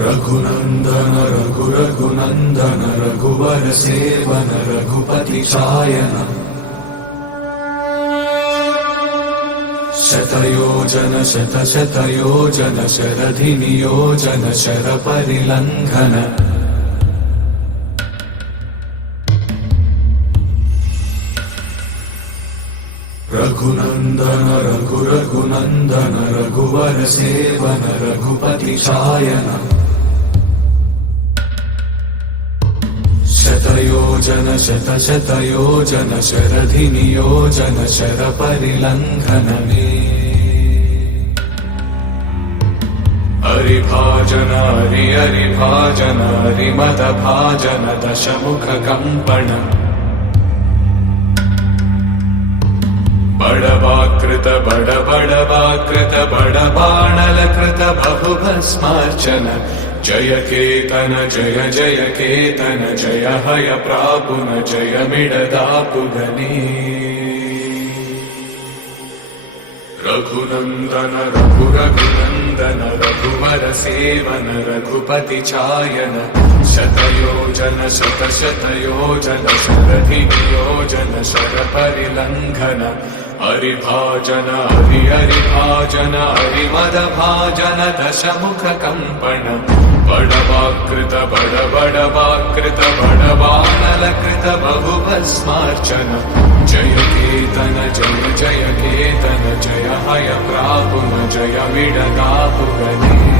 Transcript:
रघुनंदन रघुनंदन रघुवर seven Raghupati चायन शतयोजन शतशतयोजन शरधि नियोजन sir परिलंघन Raghunandan Raghunandan रघुवर seven Raghupati चायन शतयोजन शतशतयोजन शरधि नियोजन sir परिलंघन हरिभाजन हरिभाजन हरिमद भाजन दशमुख कंपन बड़वाकृत बड़वाकृत बड़बाणलकृत बहुभस्मार्चन जय केतन जय जय केतन जय हय प्रापुन जय मिडदापुगनी रघुनंदन रघुनंदन रघुवर सेवन रघुपति चायन शतयोजन शतशतयोजन शरधि नियोजन शर परिलंघन हरिभाजन हरिभाजन हरिमद भाजन दशमुख कंपन बड़वाकृत बड़वाकृत बड़बाणलकृत बहुभस्मार्चन जय केतन जय जय केतन जय हय प्रापुन जय मिडदापुगनी